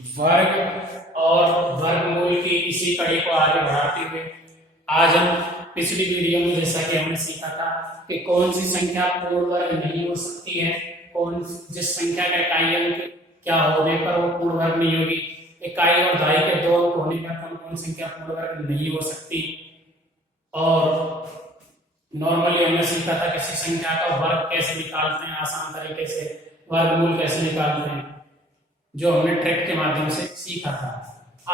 वर्ग और वर्गमूल की इसी कड़ी को आगे बढ़ाते हुए आज हम पिछली वीडियो में जैसा कि हमने सीखा था कि कौन सी संख्या पूर्ण वर्ग नहीं हो सकती है, कौन जिस संख्या का इकाई अंक क्या होने पर वो पूर्ण वर्ग नहीं होगी, इकाई और दहाई के दो अंक होने पर कौन कौन संख्या पूर्ण वर्ग नहीं हो सकती। और नॉर्मली हमने सीखा था किसी संख्या का वर्ग कैसे निकालते हैं, आसान तरीके से वर्गमूल कैसे निकालते हैं, जो हमने ट्रिक के माध्यम से सीखा था।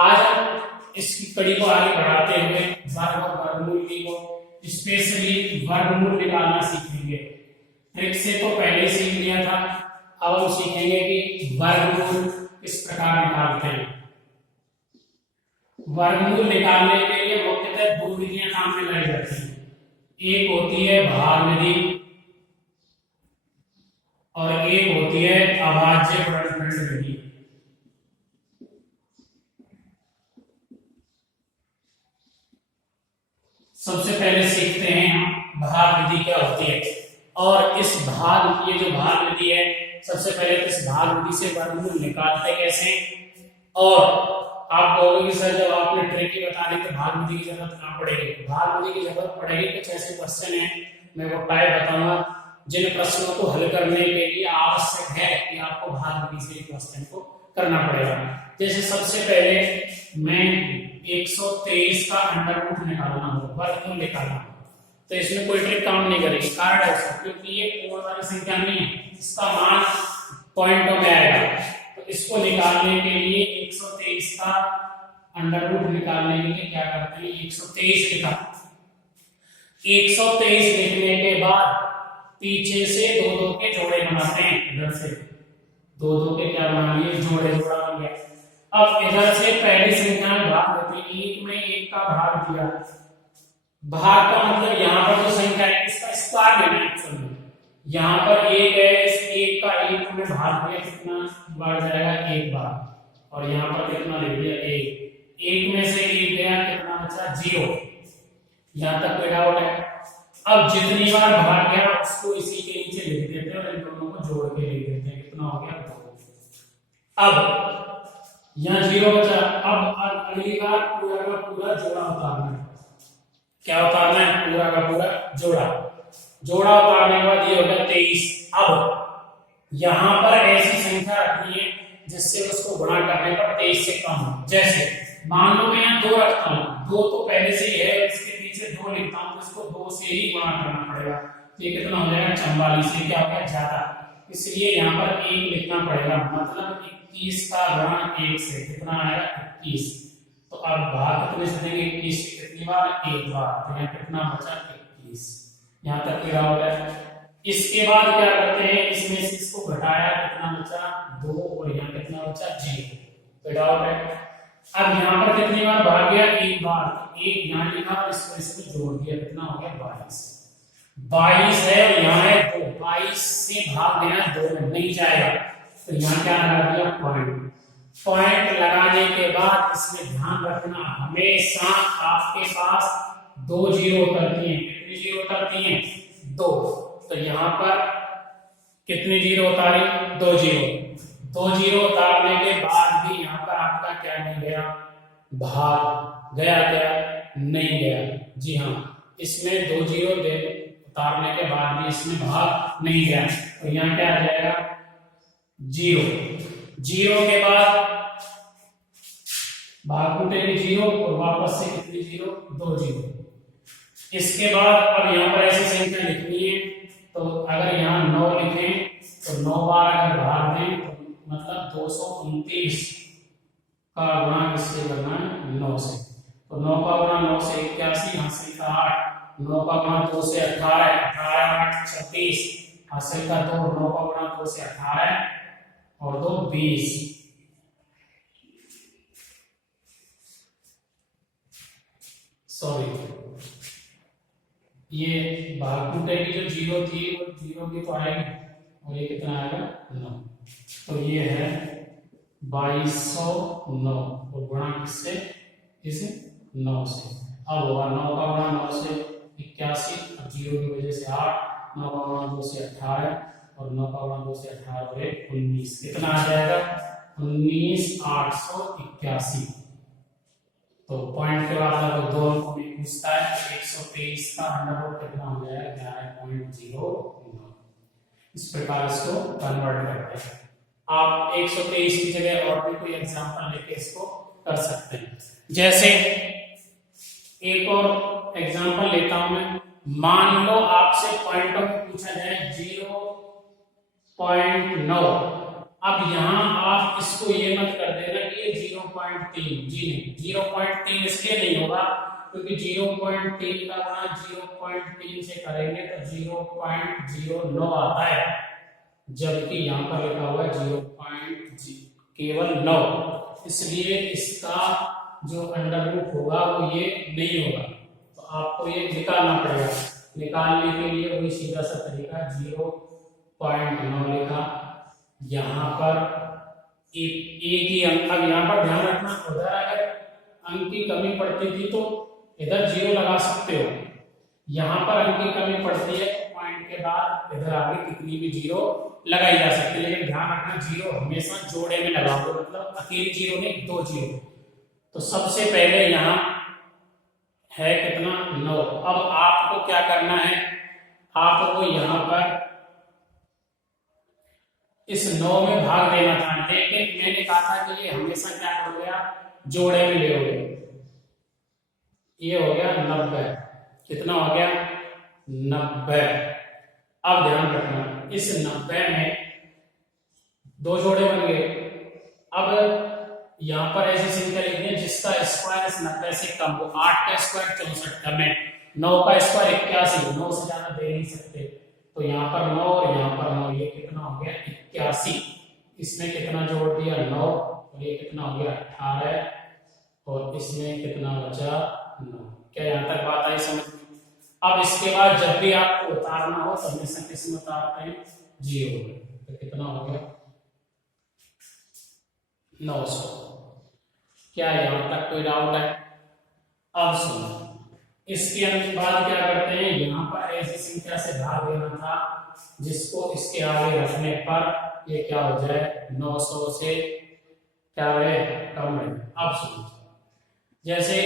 आज हम इसकी कड़ी को आगे बढ़ाते हुए वर्ग और वर्गमूल की को स्पेशली वर्गमूल निकालना सीखेंगे। ट्रिक से तो पहले ही सीख लिया था, अब हम सीखेंगे कि वर्गमूल किस प्रकार निकालते हैं। वर्गमूल निकालने के लिए मुख्यतः दो विधियां काम में लाई जाती हैं। एक होती है भाग विधि और एक होती है अभाज्य गुणनखंड विधि। सबसे पहले सीखते हैं हम भाग विधि क्या होती है। और इस भाग ये जो भाग विधि है, सबसे पहले इस भाग विधि से वर्गमूल निकालते कैसे। और आप कहोगे कि सर जब आपने ट्रिक ही बता दी तो भाग विधि की जरूरत कहाँ पड़ेगी। भाग विधि की जरूरत पड़ेगी, कुछ ऐसे क्वेश्चन है मैं वो टाइप बताऊंगा जिन प्रश्नों को हल करने के लिए आवश्यक है कि आपको भाग विधि से क्वेश्चन को करना पड़ेगा। जैसे सबसे पहले मैं 123 का अंडररूट निकालना हो, वर्गमूल निकालना हो, तो इसमें कोई ट्रिक काम नहीं करेगी। कारण है उसका क्योंकि ये पूर्ण वाली संख्या नहीं है, इसका मान पॉइंटों में आएगा। तो इसको निकालने के लिए 123 का अंडररूट निकालने के लिए क्या करते हैं, 123 लिखा। 123 लिखने के बाद पीछे से दो दो के जोड़े बनाते हैं। इधर से दो दो के क्या बना लिए, जोड़े जोड़ा बन गया। अब इधर से पहली संख्या में भाग देते हैं, एक में एक का भाग दिया। भाग का मतलब यहाँ पर जो संख्या है इसका स्क्वायर लेना है। एक्चुअल में यहाँ पर एक है, इस एक का एक में भाग दिया, कितना बढ़ जाएगा, एक बार। और यहाँ पर कितना लिख दिया, एक में से एक गया, कितना बचा, 0। यहाँ तक कोई डाउट है। अब जितनी बार भाग गया उसको इसी के नीचे लिख देते हैं और इन दोनों को जोड़ के लिख देते हैं, कितना हो गया, 2। अब यहाँ 0 बचा। अब अगली बार पूरा का पूरा जोड़ा उतारना है। क्या उतारना है, पूरा का पूरा जोड़ा। जोड़ा उतारने के बाद ये हो गया 23। अब यहाँ पर ऐसी संख्या रखनी है जिससे उसको गुणा करने पर 23 से कम हो। जैसे मान लो मैं यहाँ 2 रखता हूँ, 2 तो पहले से ही है, इसके पीछे 2 लिखता हूँ, तो इसको 2 से ही गुणा करना पड़ेगा। ये कितना हो जाएगा, 44। ये क्या हो गया, ज्यादा, इसलिए यहाँ पर 1 लिखना पड़ेगा। मतलब 21 का गुणा 1 से कितना आएगा, 21। तो अब भाग कितने से देंगे, 21 कितनी बार, एक बार। तो यहाँ कितना बचा, 21। यहाँ तक क्लियर हो गया। इसके बाद क्या करते हैं, इसमें से इसको घटाया, कितना बचा, 2, और यहाँ कितना बचा, 0। तो डाउट है। अब यहाँ पर कितनी बार भाग गया, एक बार। तो एक यहाँ लिखा और इसको इसको जोड़ दिया, कितना हो गया, 22। 22 है और यहाँ है 2। 22 से भाग देना 2 में नहीं जाएगा, तो यहाँ क्या लगा दिया, पॉइंट। पॉइंट लगाने के बाद इसमें ध्यान रखना, हमेशा आपके पास 2 जीरो उतरती हैं। कितनी जीरो उतरती हैं, 2। तो यहाँ पर कितनी जीरो उतारी, 2 जीरो। 2 जीरो उतारने के बाद भी यहाँ पर आपका क्या नहीं गया, भाग गया, क्या नहीं गया। जी हाँ, इसमें 2 जीरो उतारने के बाद भी इसमें भाग नहीं गया, तो यहाँ क्या आ जाएगा, 0। 0 के बाद भाग टूटेगी 0 और वापस से कितनी 0, 2 जीरो। इसके बाद अब यहाँ पर ऐसी संख्या लिखनी है, तो अगर यहाँ 9 लिखें तो 9 बार अगर भाग दें तो मतलब 229 का गुणा किससे करना है, 9 से। तो 9 का गुणा 9 से 81, हासिल का 8। 9 का गुणा 2 से 18, 18 8 36, हासिल का 2। 9 का गुणा 2 से 18 और 2 20। सॉरी, ये भाग टूटेगी जो 0 थी वो 0 की तो आएगी, और ये कितना आएगा, 9। तो ये है 2209 और गुणा किससे, इस 9 से। अब होगा 9 का गुणा 9 से 81, अब 0 की वजह से 8। 9 का गुणा 2 से 18 और 9 का गुणा 2 से 18 और 19 कितना आ जाएगा, 19,881। तो पॉइंट के बाद अगर दो अंकों में पूछता है तो 123 का अंडर रूट कितना हो जाएगा 11.09। इस प्रकार इसको कन्वर्ट करते हैं। आप 123 की जगह और भी कोई एग्जांपल लेके इसको कर सकते हैं। जैसे एक और एग्जांपल लेता हूं मैं। मान लो आपसे पॉइंटों में पूछा जाए 0.9। अब यहां आप इसको ये मत कर देना कि ये 0.3, जी नहीं, 0.3 इसलिए नहीं होगा क्योंकि 0.3 का गुणा 0.3 से करेंगे तो 0.09 आता है, जबकि यहाँ पर लिखा हुआ है 0. केवल 9। इसलिए इसका जो अंडर रूट होगा वो ये नहीं होगा, तो आपको ये निकालना पड़ेगा। निकालने के लिए वही सीधा सा तरीका 0.9 लिखा, यहाँ पर एक ही अंक। अब यहाँ पर ध्यान रखना, उधर अगर अंक की कमी पड़ती थी तो इधर 0 लगा सकते हो, यहाँ पर अंक की कमी पड़ती है तो पॉइंट के बाद इधर आगे कितनी भी 0 लगाई जा सकती है। लेकिन ध्यान रखना 0 हमेशा जोड़े में लगाओगे, मतलब अकेली 0 नहीं, 2 0। तो सबसे पहले यहाँ है कितना 9। अब आपको क्या करना है, आपको यहाँ पर इस 9 में भाग देना था, लेकिन मैंने कहा था कि ये हमेशा क्या करोगे आप जोड़े में ले। ये हो गया 90। कितना हो गया 90। अब ध्यान रखना इस 90 में 2 जोड़े बन गए। अब यहाँ पर ऐसी संख्या लिखनी है जिसका स्क्वायर इस 90 से कम हो। 8 का स्क्वायर 64 कम है, 9 का स्क्वायर 81, 9 से ज्यादा दे नहीं सकते। तो यहाँ पर 9 और यहाँ पर 9, ये कितना हो गया 81। इसमें कितना जोड़ दिया 9, और ये कितना हो गया 18, और इसमें कितना बचा 9। क्या यहाँ तक बात आई समझ में? अब इसके बाद जब भी आपको उतारना हो तो हमेशा किस में उतारते हैं 0। तो कितना हो गया 900। क्या यहाँ तक कोई डाउट है? अब सुनो, इसके बाद क्या करते हैं, यहाँ पर ऐसी संख्या से भाग देना था जिसको इसके आगे रखने पर ये क्या हो जाए 900 से क्या है कम है। अब सुनो, जैसे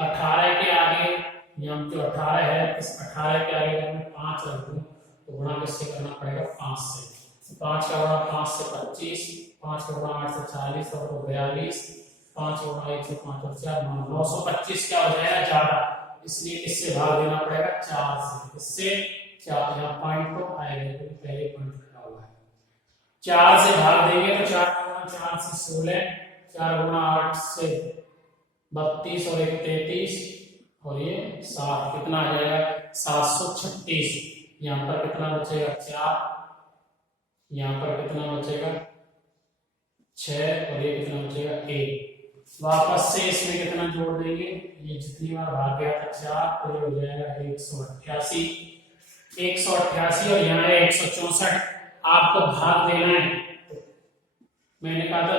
18 के आगे, यहाँ जो 18 है, इस 18 के आगे अगर मैं 5 रख दूं तो गुणा किससे करना पड़ेगा 5 से। 5 का गुणा 5 से 25, 5 का गुणा 8 से 40 और 42, 5 का गुणा 1 से 5 और 4 925 क्या हो जाएगा ज्यादा, इसलिए इससे भाग देना पड़ेगा 4 से। इससे 4 यहाँ पॉइंट तो आएगा क्योंकि पहले पॉइंट रखा हुआ है। 4 से भाग देंगे तो 4 का गुणा 4 से 16, 4 गुणा 8 से 32 और 1 33 और ये 7, कितना आ जाएगा 736। यहाँ पर कितना बचेगा 4, यहाँ पर कितना बचेगा 6 और ये कितना बचेगा 1। वापस से इसमें कितना जोड़ देंगे, ये जितनी बार भाग गया था 4 तो ये हो जाएगा 188 और यहाँ है 164। आपको भाग देना है तो मैंने कहा था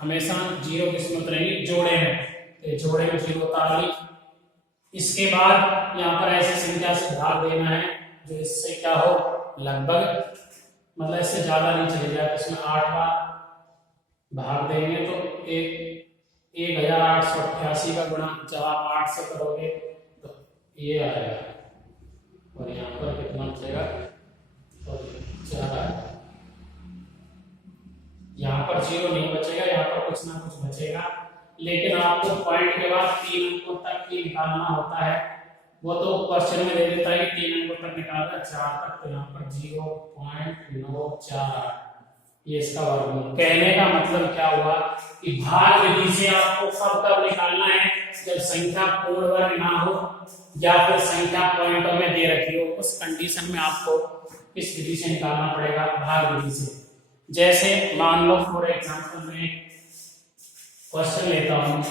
हमेशा 0 किस्मत रहेगी जोड़े में, तो जोड़े में 0 उतार ली। इसके बाद यहाँ पर ऐसी संख्या से भाग देना है जो इससे क्या हो लगभग, मतलब इससे ज्यादा नहीं चले जाए। इसमें 8 बार भाग देंगे तो 1888 का गुणा जब आप 8 से करोगे तो ये आएगा, और यहाँ पर कितना बचेगा 4 आएगा। यहाँ पर 0 नहीं बचेगा, यहाँ पर कुछ ना कुछ बचेगा, लेकिन आपको पॉइंट के बाद 3 अंकों तक ही निकालना होता है। वो तो क्वेश्चन में दे देता है 3 अंकों तक निकालना 4 तक, तो यहाँ पर 0.948 ये इसका वर्गमूल। कहने का मतलब क्या हुआ कि भाग विधि से आपको कब निकालना है, जब संख्या पूर्ण वर्ग ना हो या फिर संख्या पॉइंटों में दे रखी हो, उस कंडीशन में आपको इस विधि से निकालना पड़ेगा, भाग विधि से। जैसे मान लो फॉर एग्जांपल मैं क्वेश्चन लेता हूं,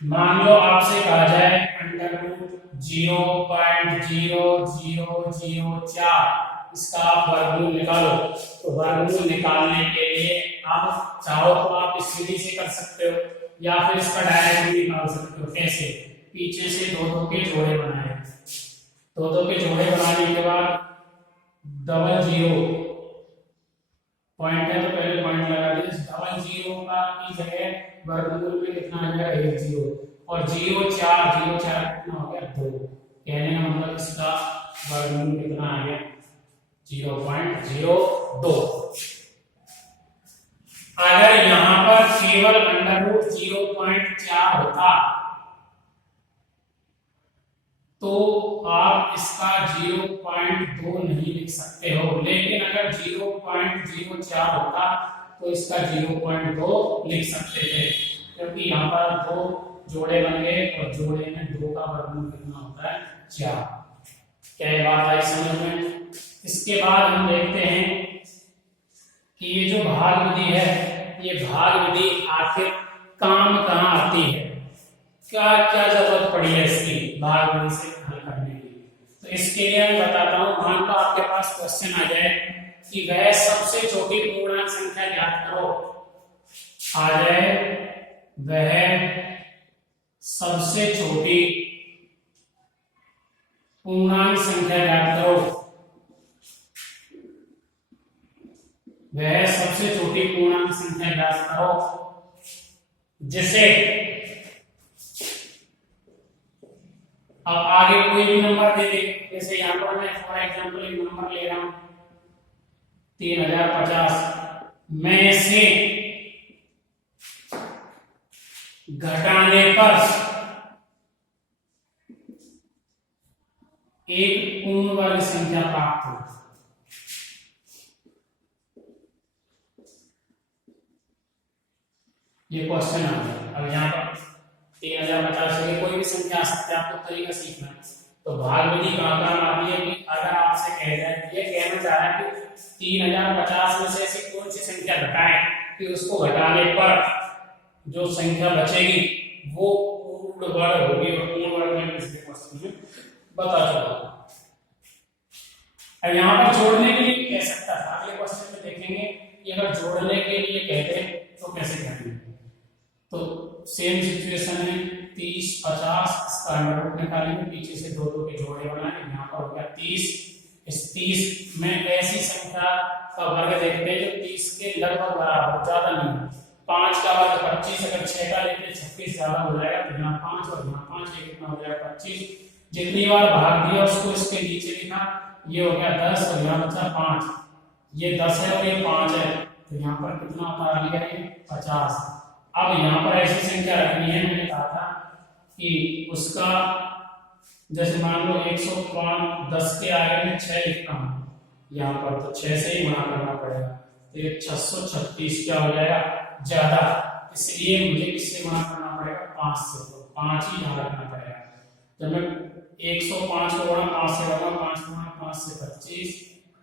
मान लो आपसे कहा जाए अंडर रूट 0.0004 इसका आप वर्गमूल निकालो। तो वर्गमूल निकालने के लिए आप चाहो तो आप इस विधि से कर सकते हो या फिर इसका डायरेक्ट भी निकाल सकते हो। कैसे? पीछे से 2 के जोड़े बनाए, 2 के जोड़े बनाने के बाद 00 पॉइंट है तो पहले पॉइंट लगा दिए। डबल जीरो का की जगह वर्गमूल में कितना आ जाएगा 1 जीरो, और 0 4 कितना हो गया 2। कहने का मतलब इसका वर्गमूल कितना आ गया 0.02। अगर यहां पर केवल अंडर रूट 0.4 होता तो आप इसका 0.2 नहीं लिख सकते हो, लेकिन अगर 0.04 होता तो इसका 0.2 लिख सकते थे, क्योंकि यहाँ पर 2 जोड़े बन गए और जोड़े में 2 का वर्गमूल कितना होता है 4। क्या ये बात आई समझ में? इसके बाद हम देखते हैं कि ये जो भाग विधि है, ये भाग विधि आखिर काम कहाँ आती है, क्या क्या जरूरत पड़ी है इसकी भाग विधि से हल करने की। तो इसके लिए मैं बताता हूँ। मान लो आपके पास क्वेश्चन आ जाए कि वह सबसे छोटी पूर्णांक संख्या ज्ञात करो, आ जाए वह सबसे छोटी पूर्णांक संख्या ज्ञात करो, वह सबसे छोटी पूर्णांक संख्या ज्ञात करो जिसे, अब आगे कोई भी नंबर दे दे, जैसे यहाँ पर मैं फॉर एग्जांपल एक नंबर ले रहा हूं 3050 में से घटाने पर एक पूर्ण वर्ग संख्या प्राप्त हो। ये क्वेश्चन आ गया। अब यहाँ पर 3050 से कोई भी संख्या आ सकती है, आपको तरीका सीखना है। तो भाग विधि कहाँ काम आती है कि अगर आपसे कह जाए, ये कहना चाह रहा है कि 3050 में से ऐसी कौन सी संख्या घटाएं कि उसको घटाने पर जो संख्या बचेगी वो पूर्ण वर्ग होगी, और पूर्ण वर्ग में पिछले क्वेश्चन में बता चुका। अब यहाँ पर जोड़ने के लिए कह सकता था, अगले क्वेश्चन में देखेंगे कि अगर जोड़ने के लिए कहते तो कैसे करेंगे। तो सेम सिचुएशन है, 30 50 इसका अंडर रूट निकालेंगे, पीछे से 2 2 के जोड़े बनाएंगे, यहाँ पर हो गया 30। इस 30 में ऐसी संख्या का वर्ग देखते हैं जो 30 के लगभग बराबर, ज्यादा नहीं। 5 का वर्ग 25, अगर 6 का लेते 36 ज्यादा हो जाएगा, तो यहाँ 5 और यहाँ 5 ये कितना हो जाएगा 25। जितनी बार भाग दिया उसको इसके नीचे लिखा, ये हो गया 10 और यहाँ बचा 5, ये 10 है और ये 5 है, तो यहाँ पर कितना होता आ गया ये 50। अब यहाँ पर ऐसी संख्या रखनी है, मैंने कहा था कि उसका जैसे मान लो 105 10 के आगे में 6 लिखता हूँ यहाँ पर, तो 6 से ही गुणा करना पड़ेगा, तो ये 636 क्या हो जाएगा ज्यादा, इसलिए मुझे किससे गुणा करना पड़ेगा 5 से, तो 5 ही यहाँ रखना पड़ेगा। जब मैं 105 को गुणा 5 से करूंगा, 5 गुणा 5 से 25,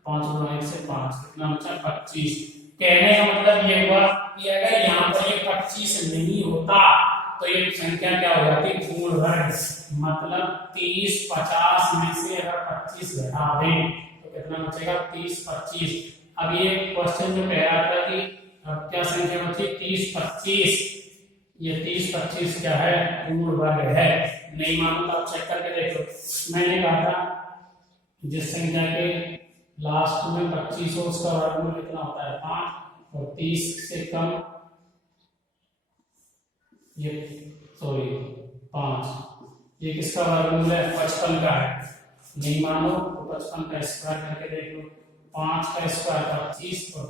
5 गुणा 1 से 5, कितना बचा 25। कहने का मतलब ये हुआ कि अगर यहाँ पर ये 25 नहीं होता तो ये संख्या क्या हो जाती पूर्ण वर्ग, मतलब 30 50 में से अगर 25 घटा दें तो कितना बचेगा 30 25। अब ये क्वेश्चन जो कह रहा था कि क्या संख्या बची 30 25, ये 30 25 क्या है पूर्ण वर्ग है। नहीं मानो तो आप चेक करके देखो, मैंने कहा था जिस संख्या के लास्ट में 25 हो उसका वर्गमूल कितना होता है 5, और 30 से कम ये 5, ये किसका वर्गमूल है 55 का है। नहीं मानो तो 55 का स्क्वायर करके देख लो, 5 का स्क्वायर 25 और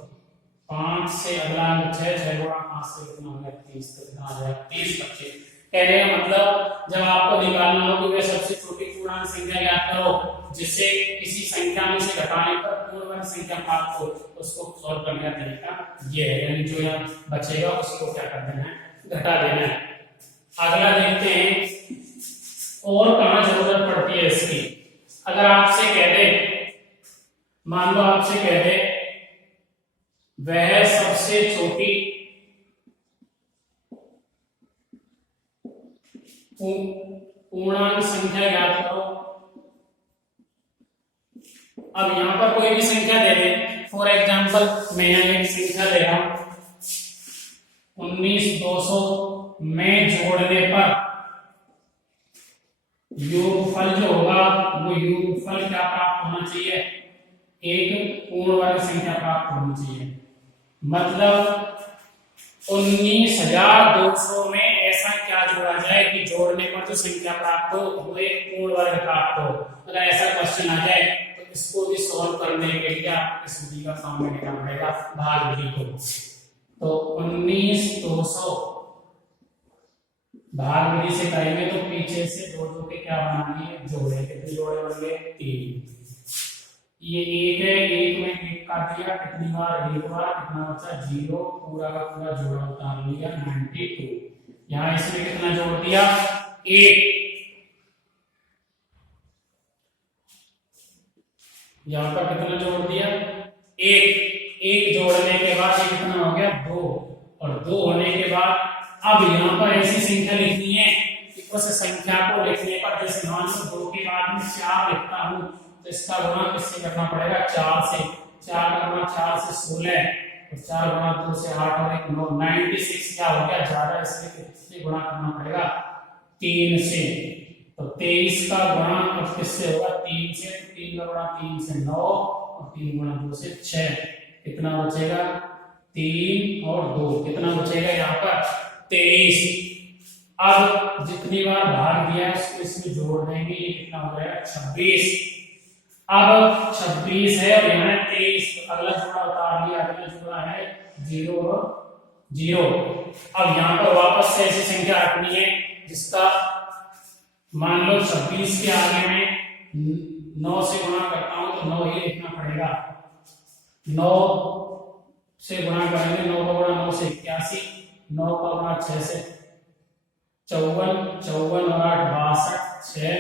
5 से अगला 6 गुणा 5 से कितना हो गया 30, तो कितना आ जाएगा 30 25। कहने का मतलब जब आपको निकालना हो कि वे सबसे छोटी पूर्णांक संख्या ज्ञात करो जिससे किसी संख्या में से घटाने पर पूर्ण वर्ग संख्या प्राप्त हो, उसको सॉल्व करने का तरीका ये है, यानी जो यहाँ बचेगा उसको क्या कर देना है घटा देना है। अगला देखते हैं और कहाँ जरूरत पड़ती है इसकी। अगर आपसे कह दे, मान लो आपसे कह दे वह सबसे छोटी पूर्णांक संख्या ज्ञात करो। अब यहां पर कोई भी संख्या दे दे, फॉर एग्जांपल मैं यहां एक संख्या ले रहा हूं 19200 में जोड़ने पर योगफल जो होगा वो योगफल क्या प्राप्त होना चाहिए, एक पूर्ण वर्ग संख्या प्राप्त होनी चाहिए। मतलब 19,200 में ऐसा क्या जोड़ा जाए कि जोड़ने पर जो संख्या प्राप्त हो वो एक पूर्ण वर्ग प्राप्त हो। अगर ऐसा क्वेश्चन आ जाए तो इसको भी सॉल्व करने के लिए आपको इस विधि का काम में लेना पड़ेगा, भाग विधि को। तो 19,200 भाग विधि से करेंगे तो पीछे से दो दो के क्या बनाएंगे, जोड़े। कितने जोड़े बनेंगे, 3। ये एक है, एक में एक काट दिया, कितनी बार, एक बार, कितना बचा 0, पूरा का पूरा जोड़ा उतार लिया 92। यहाँ इसमें कितना जोड़ दिया, 1। यहाँ पर कितना जोड़ दिया, 1 जोड़ने के बाद ये कितना हो गया, 2, और 2 होने के बाद अब यहाँ पर ऐसी संख्या लिखनी है कि उस संख्या को लिखने पर, जैसे मान लो 2 के बाद में 4 लिखता हूँ तो इसका गुणा किससे करना पड़ेगा, 4 से। 4 का गुणा 4 से 16, और 4 गुणा 2 से 8 और 1 9, 96 क्या हो गया, ज्यादा, इसलिए किससे गुणा करना पड़ेगा, 3 से। तो 23 का गुणा अब किससे होगा, 3 से। 3 का गुणा 3 से 9, और 3 गुणा 2 से 6। कितना बचेगा, 3 और 2, कितना बचेगा यहाँ पर, 23। अब जितनी बार भाग दिया उसको इसमें जोड़ देंगे, ये कितना हो जाएगा, 26। अब 26 है और यहाँ 23, तो अगला जोड़ा उतार लिया, अगला जोड़ा है 0 और 0। अब यहाँ पर वापस से ऐसी संख्या रखनी है जिसका मान लो 26 के आगे में 9 से गुणा करता हूं तो 9 ही लिखना पड़ेगा। 9 से गुणा करेंगे, 9 का गुणा 9 से 81, 9 का गुणा 6 से 54, 54 और 8 62, 6,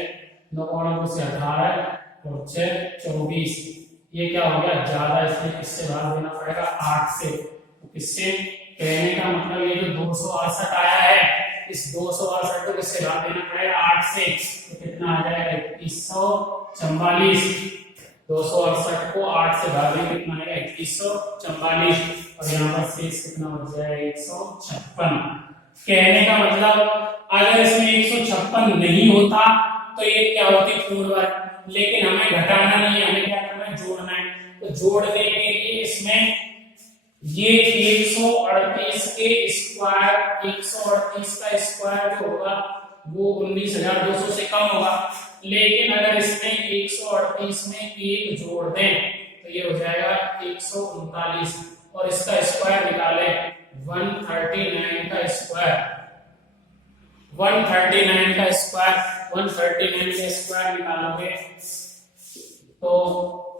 9 का गुणा 2 से 18 और 6 24। ये क्या हो गया, ज्यादा, इसलिए किससे भाग देना पड़ेगा, 8 से। तो किससे, कहने का मतलब ये जो 268 आया है, इस 268 को किससे भाग देना पड़ेगा, 8 से। तो कितना आ जाएगा, 2144। 268 को 8 से भाग देंगे, कितना आएगा, 2144। और यहाँ पर शेष कितना बच जाएगा, 156। कहने का मतलब अगर इसमें 156 नहीं होता तो ये क्या होती, पूर्ण वर्ग। लेकिन हमें घटाना नहीं है, हमें क्या करना है, जोड़ना है। तो जोड़ने के लिए इसमें ये 138 के स्क्वायर, 138 का स्क्वायर जो होगा वो 19,200 से कम होगा। लेकिन अगर इसमें 138 में 1 जोड़ दें तो ये हो जाएगा 139, और इसका स्क्वायर निकाले 139 का स्क्वायर, 139 का स्क्वायर, 139 का स्क्वायर निकालोगे तो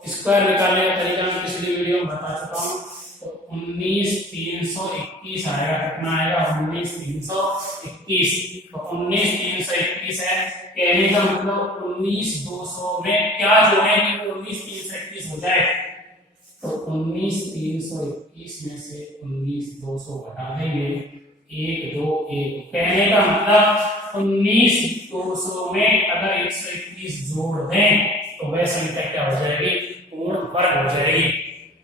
स्क्वायर निकालने का तरीका मैं पिछली वीडियो में बता चुका हूं। तो 19,321 आएगा, कितना आएगा, 19,321। तो 19,321 है, कहने का मतलब 19,200 में क्या जोड़ेंगे तो 19,321 हो जाए। तो 19,321 में से 19,200 घटा देंगे, 1 2 1। कहने का मतलब 19,200 में अगर 121 जोड़ दें तो वह संख्या क्या हो जाएगी, पूर्ण वर्ग हो जाएगी।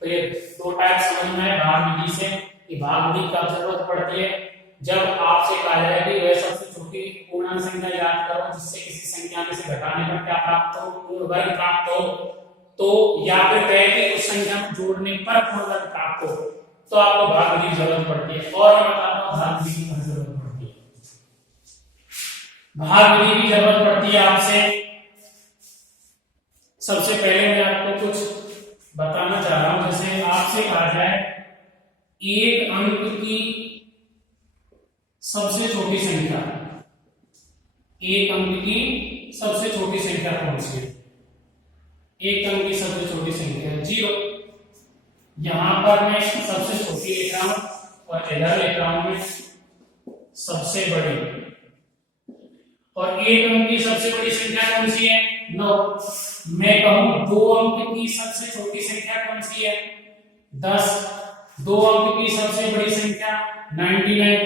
तो ये दो टाइप समझ में है भाग विधि से कि भाग विधि कब जरूरत पड़ती है, जब आपसे कहा जाए कि वह सबसे छोटी पूर्णांक संख्या याद करो जिससे किसी संख्या में से घटाने पर क्या प्राप्त हो, पूर्ण वर्ग प्राप्त हो। तो या फिर कहे कि उस संख्या में जोड़ने पर पूर्ण वर्ग प्राप्त हो, तो आपको भाग विधि की जरूरत पड़ती है। और मैं बताता हूं भाग विधि की जरूरत पड़ती है, भाग विधि की जरूरत पड़ती है आपसे। सबसे पहले मैं आपको कुछ बताना चाह रहा हूं, जैसे आपसे कहा जाए एक अंक की सबसे छोटी संख्या, एक अंक की सबसे छोटी संख्या कौन सी है, एक अंक की सबसे छोटी संख्या है 0। यहां पर मैं सबसे छोटी लिख रहा हूं और इधर लिख रहा हूं मैं सबसे बड़ी। और एक अंक की सबसे बड़ी संख्या कौन सी है, 9। मैं कहूं 2 अंक की सबसे छोटी संख्या कौन सी है, 10। 2 अंक की सबसे बड़ी संख्या 99।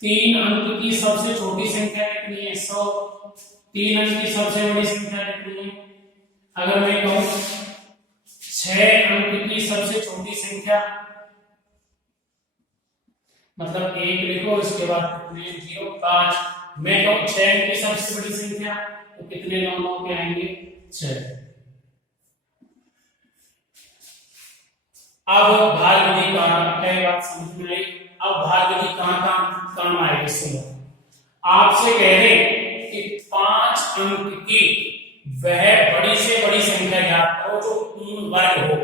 3 अंक की सबसे छोटी संख्या कितनी है, 100। 3 अंक की सबसे बड़ी संख्या कितनी है, अगर मैं कहूं 6 अंक की सबसे छोटी संख्या, मतलब 1 लिखो इसके बाद कितने 0 5। मैं कहूं 6 अंक की सबसे बड़ी संख्या तो कितने 9 9 के आएंगे 6। अब भाग विधि कई बात समझ में आई। अब भाग विधि कहाँ काम आएगी, सुनो। आपसे कह रहे कि 5 अंक की वह बड़ी से बड़ी संख्या ज्ञात करो जो पूर्ण वर्ग हो।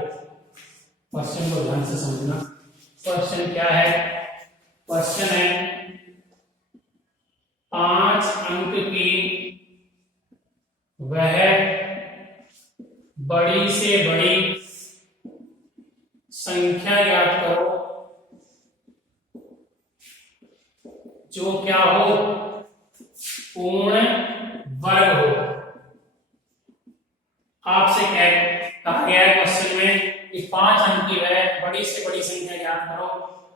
क्वेश्चन को ध्यान से समझना। क्वेश्चन क्या है? क्वेश्चन है 5 अंक की वह बड़ी से बड़ी संख्या ज्ञात करो जो क्या हो, पूर्ण वर्ग हो। आपसे कहा गया है क्वेश्चन में कि 5 अंक की वह बड़ी से बड़ी संख्या ज्ञात करो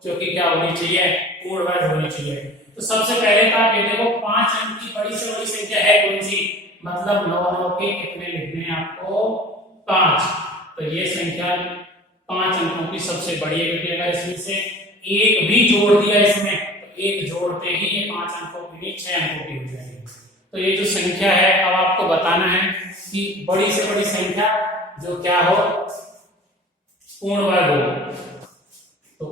जो कि क्या होनी चाहिए, पूर्ण वर्ग होनी चाहिए। तो सबसे पहले तो आप ये देखो 5 अंक की बड़ी से बड़ी संख्या है कौन सी, मतलब 9 के कितने लिखने हैं आपको, 5। तो ये संख्या 5 अंकों की सबसे बड़ी है, क्योंकि अगर इसमें से एक भी जोड़ दिया इसमें, तो एक जोड़ते ही ये 5 अंकों की 6 अंकों की हो जाएगी। तो ये जो संख्या है, अब आपको बताना है कि बड़ी से बड़ी संख्या जो क्या हो, पूर्ण वर्ग हो। तो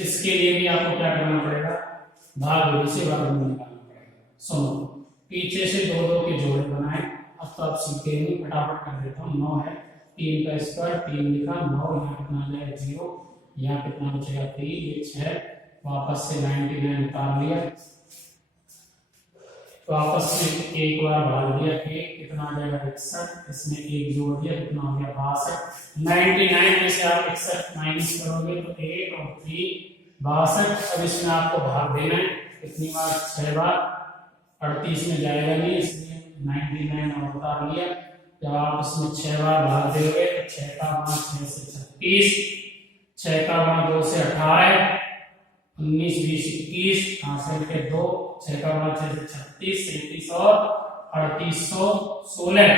इसके लिए भी आपको क्या करना पड़ेगा, भाग विधि से वर्गमूल निकालना पड़ेगा। सुनो, पीछे से 2 के जोड़े बनाए। अब तो आप सीखे नहीं, फटाफट कर देता हूँ। 9 है, 3 का स्क्वायर, 3 लिखा, 9 यहाँ कितना आ जाएगा 0, यहाँ कितना बचेगा 3, ये 6, वापस से 99 उतार लिया, वापस से एक बार भाग दिया, एक कितना आ जाएगा 61, इसमें एक जोड़ दिया, कितना हो गया 62। 99 में से आप 61 माइनस करोगे तो 1 और 3 62। अब इसमें आपको भाग देना है, कितनी बार, 6 बार, 38 में जाएगा नहीं, इसलिए 99 और उतार लिया। जब आप इसमें 6 बार भाग दोगे तो 6 का गुणा 6 से 36, 6 का गुणा 2 से 18, 19 20 21, हासिल के 2, 6 का गुणा 6 से 36, 37 और 3816।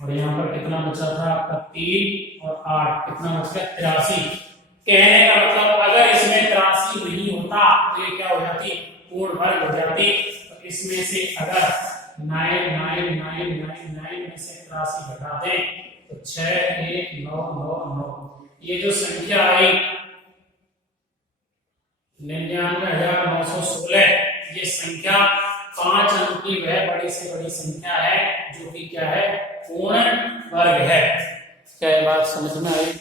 और यहाँ पर कितना बचा था आपका 3 और 8, कितना बच गया 83। कहने का मतलब अगर इसमें 83 नहीं होता तो ये क्या हो जाती, पूर्ण वर्ग हो जाती। तो इसमें से अगर 9999 में से 83 घटा दें तो 6199, ये जो संख्या आई 99,916, ये संख्या 5 अंक की वह बड़ी से बड़ी संख्या है जो कि क्या है, पूर्ण वर्ग है। क्या ये बात समझ में आई?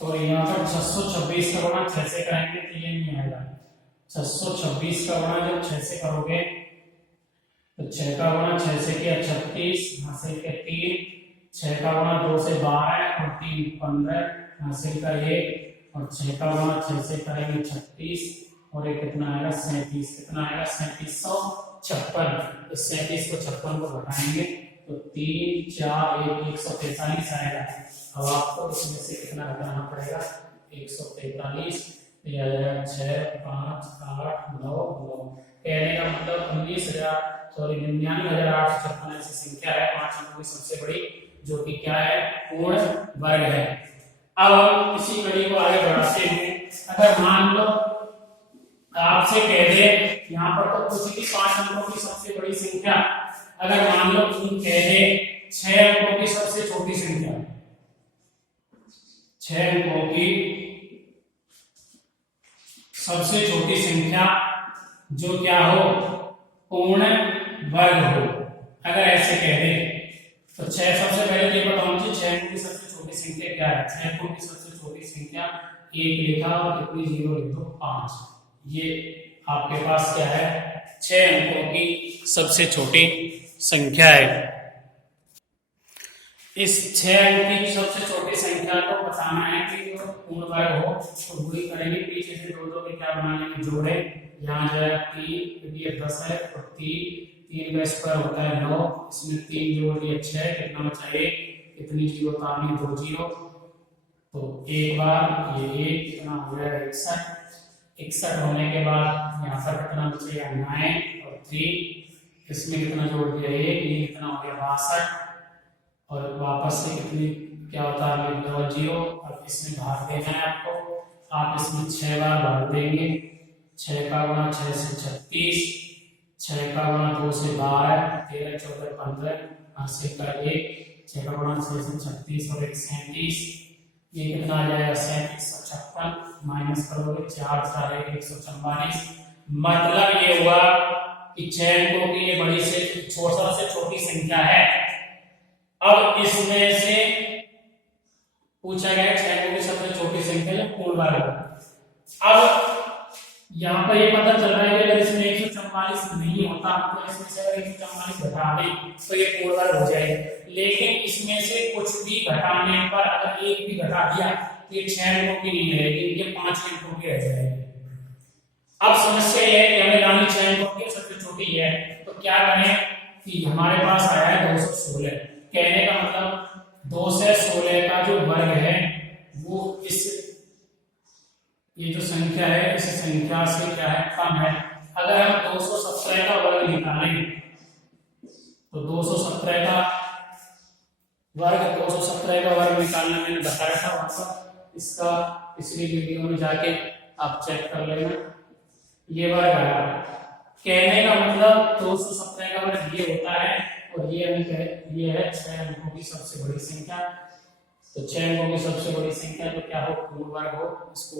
तो यहाँ पर 626 का गुणा 6 से करेंगे तो ये नहीं आएगा। 626 का गुणा जब 6 से करोगे तो 6 का गुणा 6 से किया 36, हासिल के 3, 6 का गुणा 2 से 12 और 3 15, हासिल का 1, और 6 का गुणा 6 से करेंगे 36 और ये कितना आएगा 37, कितना आएगा 3756। इस 37 को 56 को घटाएंगे तो 3 4 1 143 आएगा। अब आपको इसमें से कितना घटाना पड़ेगा, 143, तो यह आ जाएगा 6 5 8 9 9। कहने का मतलब 99,856 ऐसी संख्या है 5 अंकों की सबसे बड़ी, जो कि क्या है, पूर्ण वर्ग है। अब हम इसी कड़ी को आगे बढ़ाते हैं। अगर मान लो आपसे कह दे, यहाँ पर तो पूछी थी 5 अंकों की सबसे बड़ी संख्या, अगर मान लो तुम कह दे 6 अंकों की सबसे छोटी संख्या, 6 अंकों की सबसे छोटी संख्या जो क्या हो, पूर्ण वर्ग हो, अगर ऐसे कह दे तो 6, सबसे पहले ये बताओ मुझे 6 अंकों की सबसे छोटी संख्या क्या है। 6 अंकों की सबसे छोटी संख्या 1 लिखा और कितनी 0 लिख दो 5। ये आपके पास क्या है, 6 अंकों की सबसे छोटी संख्या है। इस 6 अंक की सबसे छोटी संख्या को बताना है कि जो पूर्ण वर्ग हो, तो गुणी करेंगे, पीछे से 2 के क्या बनाएंगे, जोड़े, यहाँ जाएगा 3, क्योंकि ये 10 है, और 3 का स्क्वायर होता है 9, इसमें 3 जोड़ दिए 6, कितना बचा 1, कितनी 0 तारनी 2 0, तो एक बार ये 1 कितना हो गया 61। 61 होने के बाद यहाँ पर कितना बचेगा 9 और 3, इसमें कितना जोड़ दिया 1, ये कितना हो गया 62, और वापस से कितनी क्या होता है लिख दो 0। अब इसमें भाग देना है आपको, आप इसमें 6 बार भाग देंगे। 6 का गुणा 6 से 36, 6 का गुणा 2 से 12, 13 14 15, 80 का 1, 6 का गुणा 6 से 36 और 1 37, ये कितना आ जाएगा 3756, माइनस करोगे 4 4 144। मतलब ये हुआ कि 6 अंकों की ये बड़ी से छोटी संख्या है। अब इसमें से पूछा गया 6 अंकों की सबसे छोटी संख्या जो पूर्ण वर्ग है। अब यहाँ पर ये पता चल रहा है कि अगर इसमें 144 नहीं होता तो इसमें से अगर 144 घटा दें तो ये पूर्ण वर्ग हो जाएगा। लेकिन इसमें से कुछ भी घटाने पर अगर एक भी घटा दिया तो ये 6 अंकों की नहीं रहेगी, ये 5 अंकों की रह जाएगी। अब समस्या ये है कि हमें लानी 6 अंकों की सबसे छोटी है, तो क्या करें कि हमारे पास आया है 216। कहने का मतलब 2 से 16 का जो वर्ग है वो इस ये जो संख्या है इस संख्या से क्या है कम है। अगर हम 217 का वर्ग निकालें तो 217 का वर्ग निकालना मैंने बताया था आपको, इसका पिछली वीडियो में जाके आप चेक कर लेना। ये वर्ग आया, कहने का मतलब 217 का वर्ग ये होता है और ये अंक है, ये है 6 अंकों की सबसे बड़ी संख्या। तो 6 अंकों की सबसे बड़ी संख्या तो क्या हो, पूर्ण वर्ग हो। इसको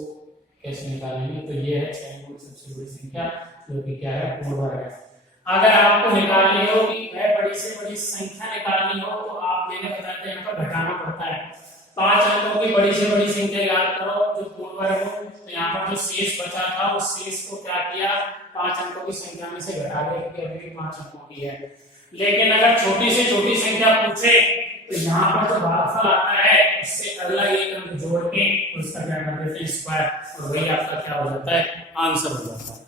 कैसे निकालेंगे, तो ये है 6 अंकों की सबसे बड़ी संख्या जो कि क्या है पूर्ण वर्ग है। अगर आपको निकालनी हो कि वह बड़ी से बड़ी संख्या निकालनी हो तो आप मैंने बताया था यहाँ पर घटाना पड़ता है। 5 अंकों की बड़ी से बड़ी संख्या याद करो जो पूर्ण वर्ग हो, तो यहाँ पर जो शेष बचा था उस शेष को क्या किया 5 अंकों की संख्या में से घटा दिया क्योंकि अभी 5 अंकों की है। लेकिन अगर छोटी से छोटी संख्या पूछे तो यहाँ पर जो भागफल आता है उससे अलग एक अंक जोड़ के उसका क्या कर देते हैं स्क्वायर, और वही आपका क्या हो जाता है आंसर हो जाता है।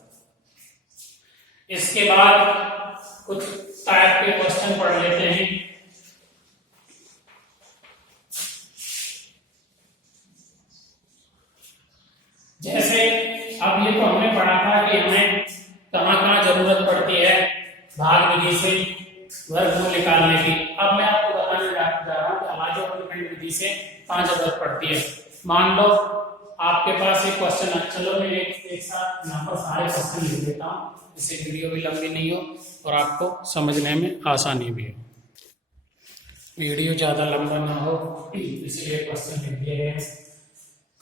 इसके बाद कुछ टाइप के क्वेश्चन पढ़ लेते हैं। जैसे अब ये तो हमने पढ़ा था कि हमें कहाँ जरूरत पड़ती है भाग विधि से वर्गमूल निकालने की। अब मैं आपको बताने जा रहा हूँ कि अभाज्य विधि से कहाँ जरूरत पड़ती है। मान लो आपके पास एक क्वेश्चन है, चलो मैं एक साथ यहाँ पर सारे क्वेश्चन लिख देता हूँ, इससे वीडियो भी लंबी नहीं हो और आपको समझने में आसानी भी हो, वीडियो ज्यादा लंबा ना हो, इसलिए क्वेश्चन लिख दिए गए।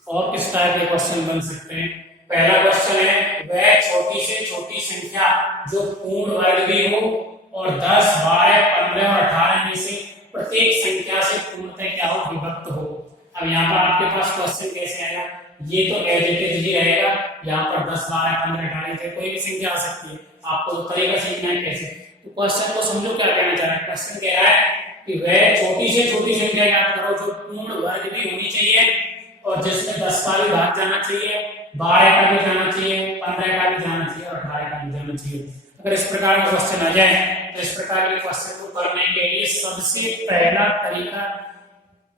और किस टाइप के क्वेश्चन बन सकते हैं। पहला क्वेश्चन है वह छोटी से छोटी संख्या जो पूर्ण वर्ग भी हो और 10, 12, 15 और 18 में से प्रत्येक संख्या से पूर्णतः क्या हो विभक्त हो। अब यहाँ पर आपके पास क्वेश्चन कैसे आएगा, ये तो एज इट इज ही रहेगा, यहाँ पर 10, 12, 15, 18 से कोई भी संख्या आ सकती है, आपको तरीका सीखना है कैसे। तो क्वेश्चन को समझो क्या कहना चाह रहा है। क्वेश्चन कह रहा है कि वह छोटी से छोटी संख्या याद करो जो पूर्ण वर्ग भी होनी चाहिए और जिसमें 10 का भी भाग जाना चाहिए, 12 का भी जाना चाहिए, 15 का भी जाना चाहिए और 18 का भी जाना चाहिए। अगर इस प्रकार का क्वेश्चन आ जाए तो इस प्रकार के क्वेश्चन को करने के लिए सबसे पहला तरीका,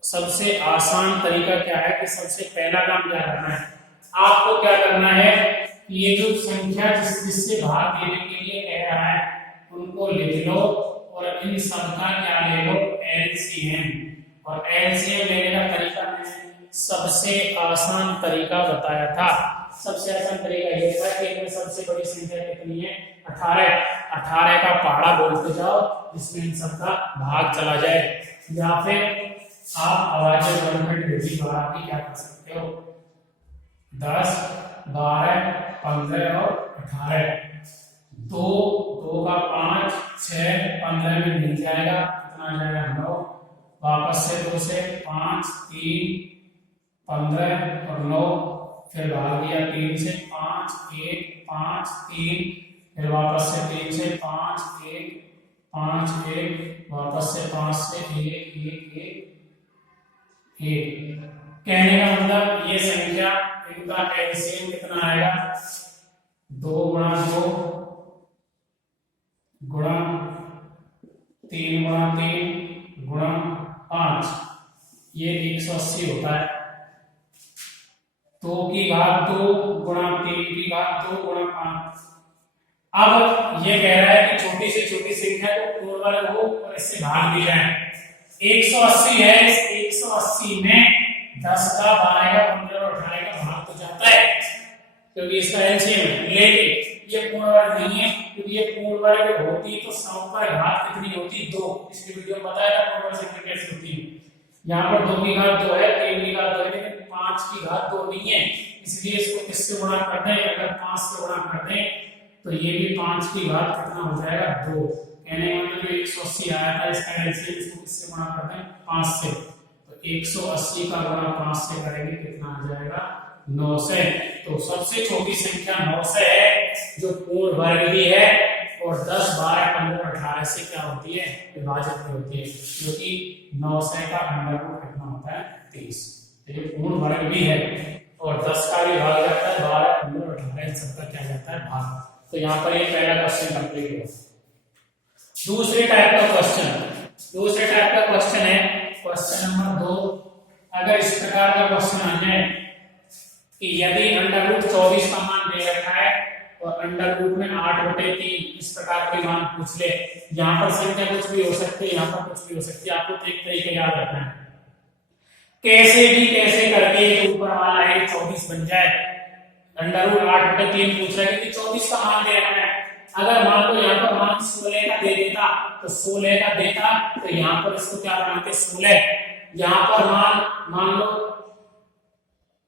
सबसे आसान तरीका क्या है कि सबसे पहला काम क्या करना है, आपको क्या करना है, ये जो संख्या जिससे भाग देने के लिए कह रहा है उनको लिख लो और इन सबका क्या ले लो एलसीएम। और एलसीएम लेने का तरीका मैंने सबसे आसान तरीका बताया था। सबसे आसान तरीका ये था कि इनमें सबसे बड़ी संख्या कितनी है 18, 18 का पहाड़ा बोलते जाओ जिसमें इन सबका भाग चला जाए, या फिर आप अभाज्य वर्गमूल विधि द्वारा भी क्या कर सकते हो 10, 12, 15 और 18, 2 का 5, 6, 15 में मिल जाएगा, कितना आ जाएगा 9, वापस से 2 से 5, 3, 15 और 9, फिर भाग दिया 3 से 5, 1, 5, 3, फिर वापस से 3 से 5, 1, 5, 1, वापस से 5 से 1, 1, 1, 1। कहने का मतलब ये संख्या इनका एलसीएम कितना आएगा 2 गुणा 2 गुणा 3 गुणा 3 गुणा 5, ये 180 होता है। 2 की घात 2 गुणा 3 की घात 2 गुणा 5। अब ये कह रहा है कि छोटी से छोटी संख्या को पूर्ण वर्ग हो और इससे भाग दी जाए। 180 है, इस 180 में 10 का 12 का 15 और 18 का भाग तो जाता है क्योंकि इसका एलसीएम है, लेकिन ये पूर्ण वर्ग नहीं है क्योंकि ये पूर्ण वर्ग होती तो सम पर घात कितनी होती 2। इसकी वीडियो में बताया था पूर्ण वर्ग संख्या कैसे होती है। यहाँ पर 2 की घात 2 है, 3 की घात 2 है, लेकिन 5 की घात 2 नहीं है, इसलिए इसको किससे गुणा कर दें? अगर 5 से गुणा कर दें तो ये भी 5 की घात कितना हो जाएगा 2। कहने का मतलब 180 आया था, इसका एलसीएम इसको किससे गुणा कर दें? 5 से। तो 180 का गुणा 5 से करेंगे कितना आ जाएगा? 9 से। तो सबसे छोटी संख्या 9 से है जो पूर्ण वर्ग भी है और 10, 12, 15, 18 से क्या होती है? विभाजित भी होती है, क्योंकि 9 से का अंडर रूट कितना होता है? 30। ये पूर्ण वर्ग भी है और 10 का भी भाग जाता है, 12, 15, 18 इन सबका क्या जाता है? भाग। तो यहाँ पर ये पहला क्वेश्चन कंप्लीट हुआ। दूसरे टाइप का क्वेश्चन है क्वेश्चन नंबर 2। अगर इस प्रकार का क्वेश्चन आ जाए कि यदि अंडर रूट 24 का मान दे रखा है और अंडर रूट में 8/3 इस प्रकार के मान पूछ ले, यहाँ पर संख्या कुछ भी हो सकती है, यहाँ पर कुछ भी हो सकती है, आपको एक तरीके याद रखना है। कैसे करके ऊपर वाला है 24 बन जाए। अंडर रूट 8/3 पूछ रहा है कि 24 का मान दे रखा है। अगर मान लो यहाँ पर मान 16 का दे देता तो 16 का देता तो यहाँ पर इसको क्या बनाते? 16। यहाँ पर मान लो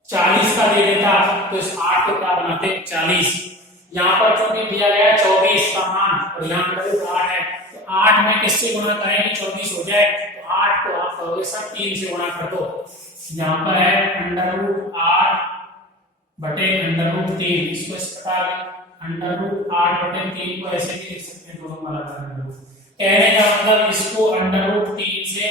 40 का दे देता तो इस 8 को क्या बनाते? 40। यहाँ पर चूंकि दिया गया 24 का मान और यहाँ पर 8 है तो 8 में किससे गुणा करेंगे 24 हो जाए? तो 8 को आप कहोगे सर 3 से गुणा कर दो। यहाँ पर है अंडर रूट 8 बटे अंडर रूट 3। इसको इस प्रकार अंडर रूट 8/3 को ऐसे भी लिख सकते हैं, दोनों अलग अलग रूट। कहने का मतलब इसको अंडर रूट 3 से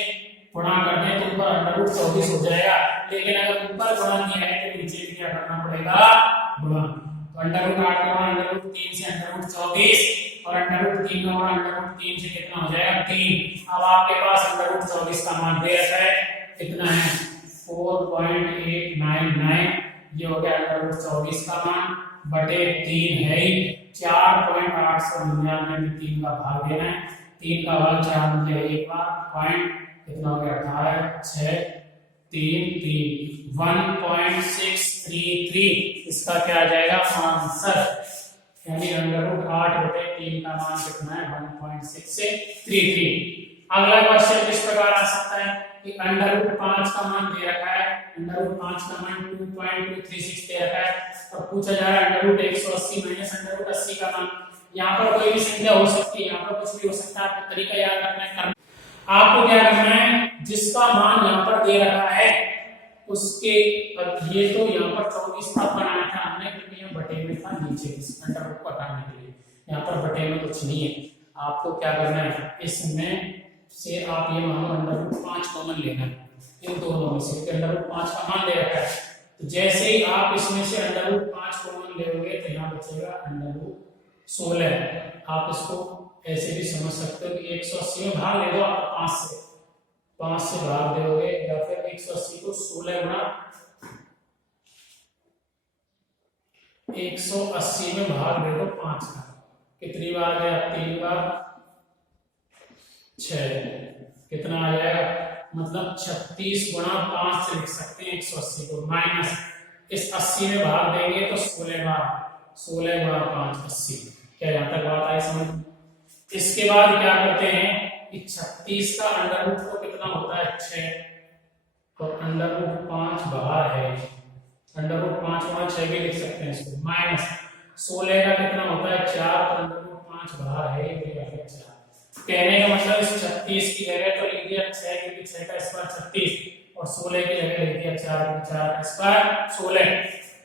गुणा कर दें तो ऊपर अंडर रूट 24 हो जाएगा, लेकिन अगर ऊपर गुणा किया है तो नीचे भी क्या करना पड़ेगा? गुणा। तो अंडर रूट 8 का गुणा अंडर रूट 3 से अंडर रूट 24 और अंडर रूट 3 का गुणा अंडर रूट 3 से कितना हो जाएगा? 3। अब आपके पास अंडर रूट 24 का मान दे रखा है, कितना है? 4.899। ये हो गया अंडर रूट 24 का मान बटे 3 है ही 4.899 में 3 का भाग देना है। 3 का भाग 4 मुझे एक बार पॉइंट कितना हो गया? 18, 6, 3, 3 1.633। इसका क्या आ जाएगा आंसर? यानी अंडर रूट 8/3 का मान कितना है? 1.633। अगला क्वेश्चन किस प्रकार आ सकता है कि अंडर रूट 5 का मान दे रखा है, अंडर रूट 5 का मान 2.236 दे रखा है और पूछा जा रहा है under root 180 minus under root 80 का मान। यहाँ पर कोई भी संख्या हो सकती है, यहाँ पर कुछ भी हो सकता है, आपको तरीका याद रखना है। आपको क्या करना है? जिसका मान यहाँ पर दे रखा है उसके ये तो यहाँ पर 24 था बनाया था हमने क्योंकि यहाँ बटे में था नीचे अंडर रूट को हटाने के लिए। यहाँ पर बटे में कुछ नहीं है। आपको क्या करना है? इसमें से आप ये मानो अंडर रूट 5 कॉमन लेना है इन दोनों में से, अंडर रूट 5 का मान दे रखा है। तो जैसे ही आप इसमें से अंडर रूट 5 कॉमन लेोगे तो यहाँ बचेगा अंडर रूट 16। आप इसको ऐसे भी समझ सकते हो कि 180 में भाग ले दो आप 5 से भाग दोगे या फिर 180 को 16 गुणा 180 में भाग दे दो 5 का। कितनी बार गया? 3 बार 6। कितना आ जाएगा? मतलब 36 गुणा 5 से लिख सकते हैं 180 को, माइनस इस 80 में भाग देंगे तो 16 बार 16 गुणा 5 80। क्या यहाँ तक बात आई समझ? इसके बाद क्या करते हैं कि 36 का अंडर रूट को कितना होता है? 6। तो अंडर रूट 5 बाहर है, अंडर रूट 5 गुणा 6 भी लिख सकते हैं इसको, माइनस 16 का कितना होता है? 4। तो अंडर रूट 5 बाहर है, ये या फिर 4। कहने का मतलब इस 36 की जगह तो लिख दिया 6 क्योंकि 6 का स्क्वायर 36 और 16 की जगह लिख दिया 4 क्योंकि 4 का स्क्वायर 16।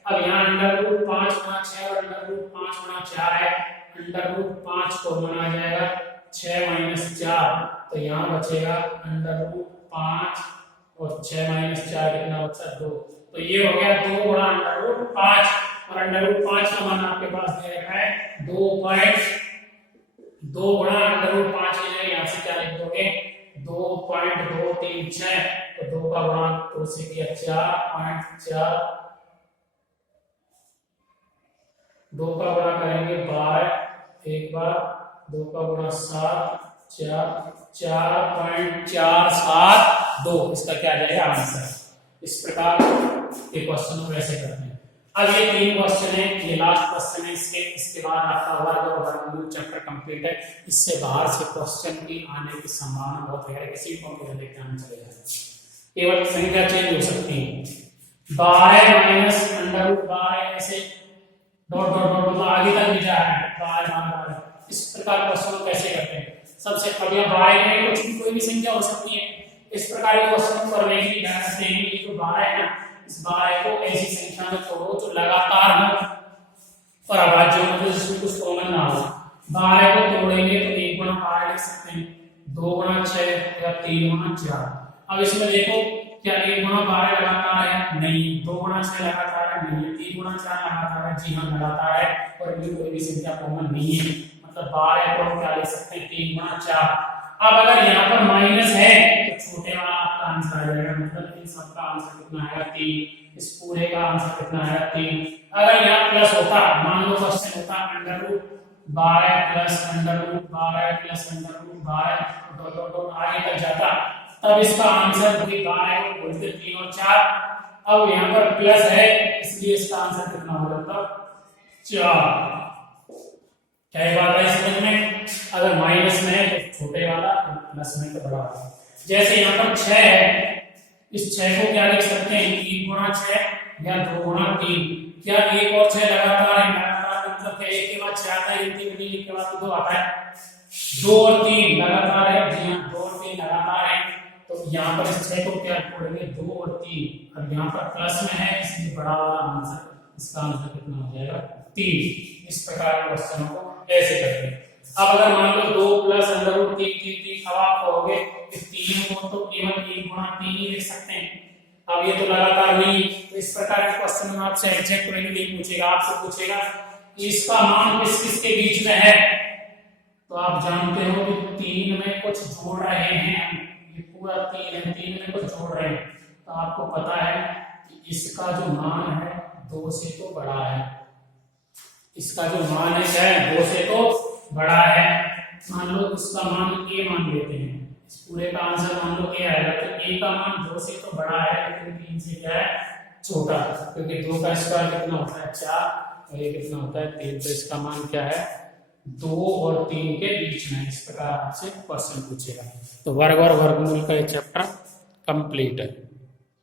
अब यहाँ अंडर रूट 5 गुणा 6 और अंडर रूट 5 गुणा 4 है। अंडर रूट 5 को गुणा जाएगा 6 माइनस 4 तो यहाँ बचेगा अंडर रूट 5 और 6 माइनस 4 कितना बचा? 2। तो ये हो गया 2 गुणा अंडर रूट 5 और अंडर रूट 5 का मान आपके पास दे रखा है 2 गुणा अंडर रूट 5 की जगह यहाँ से क्या लिख दोगे? 2.236। तो 2 का गुणा 2 से किया 4.4, 2 का गुणा करेंगे 12 एक बार, 2 का गुणा 7, 4.472 इसका क्या आ जाएगा आंसर। इस प्रकार ये क्वेश्चन को कैसे करते हैं। अब ये 3 क्वेश्चन है, ये लास्ट क्वेश्चन है इसके बाद आपका वर्ग और वर्गमूल चैप्टर कंप्लीट है। इससे बाहर से क्वेश्चन की आने की संभावना बहुत है, किसी कंप्यूटर एग्जाम चलेगा। केवल संख्या चेंज हो सकती है। 12 माइनस अंडर रूट 12 ऐसे डॉट डॉट डॉट मतलब आगे तक भी जा रहा है 12 इस प्रकार क्वेश्चन को कैसे करते हैं। सबसे पहले 12 में कुछ भी कोई भी संख्या हो सकती है। इस प्रकार के क्वेश्चन को करने के लिए ध्यान रखते हैं कि जो 12 है ना, इस 12 को ऐसी संख्या में तोड़ो जो लगातार हो और अभाज्य मतलब जिसमें कुछ कॉमन ना हो। 12 को तोड़ेंगे तो 1 गुणा 12 लिख सकते हैं, 2 गुणा 6 या 3 गुणा 4। अब इसमें देखो क्या 1 गुणा 12 लगातार है? नहीं। 2 गुणा 6 लगातार है? नहीं। 3 गुणा 4 लगातार है? जी हाँ लगातार है। और इनमें कोई भी संख्या कॉमन नहीं है, मतलब 12 को हम क्या लिख सकते हैं 3 गुणा 4। अब अगर यहाँ पर माइनस है तो छोटे वाला आपका आंसर आ जाएगा, मतलब इन सबका आंसर कितना आएगा 3। इस पूरे का आंसर कितना आएगा 3। अगर यहाँ प्लस होता, मान लो क्वेश्चन होता under root 12 plus under root 12 plus under root 12 dot dot dot आगे तक जाता, तब इसका आंसर भी 12 को बोलते 3 और 4। अब यहाँ पर प्लस है इसलिए इसका आंसर कितना हो जाता 4। क्या ये बात है समझ में? अगर माइनस में है तो छोटे वाला, प्लस में तो बड़ा वाला। जैसे यहाँ पर 6 है, इस 6 को क्या लिख सकते हैं 3 गुणा 6 या 2 गुणा 3। क्या 1 और 6 लगातार है? लगातार मतलब क्या 1 के बाद 6 आता है, 1 के बाद 2 आता है। 2 और 3 लगातार है? जी हाँ 2 और 3 लगातार है। तो यहाँ पर इस 6 को क्या जोड़ेंगे 2 और 3। अब यहाँ पर प्लस में है इसलिए बड़ा वाला आंसर, इसका आंसर कितना हो जाएगा 3। इस प्रकार के क्वेश्चनों को ऐसे करते हैं। अब अगर मान लो 2 प्लस अंडर रूट 3 अब आप कहोगे कि 3 को तो केवल 1 गुणा 3 ही लिख सकते हैं। अब ये तो लगातार नहीं, तो इस प्रकार के क्वेश्चन में आपसे एग्जैक्ट वैल्यू नहीं पूछेगा, आपसे पूछेगा कि इसका मान किस किस के बीच में है। तो आप जानते हो कि 3 में कुछ जोड़ रहे हैं, ये पूरा 3 है, 3 में कुछ जोड़ रहे हैं, तो आपको पता है कि इसका जो मान है 2 से तो बड़ा है। इसका जो मान है क्या है 2 से तो बड़ा है। मान लो इसका मान a मान लेते हैं, इस पूरे का आंसर मान लो a आएगा, तो a का मान 2 से तो बड़ा है लेकिन 3 से क्या है छोटा, क्योंकि 2 का स्क्वायर कितना होता है 4 और ये कितना होता है 3। तो इसका मान क्या है 2 और 3 के बीच में। इस प्रकार आपसे क्वेश्चन पूछेगा। तो वर्ग और वर्गमूल का ये चैप्टर कंप्लीट है।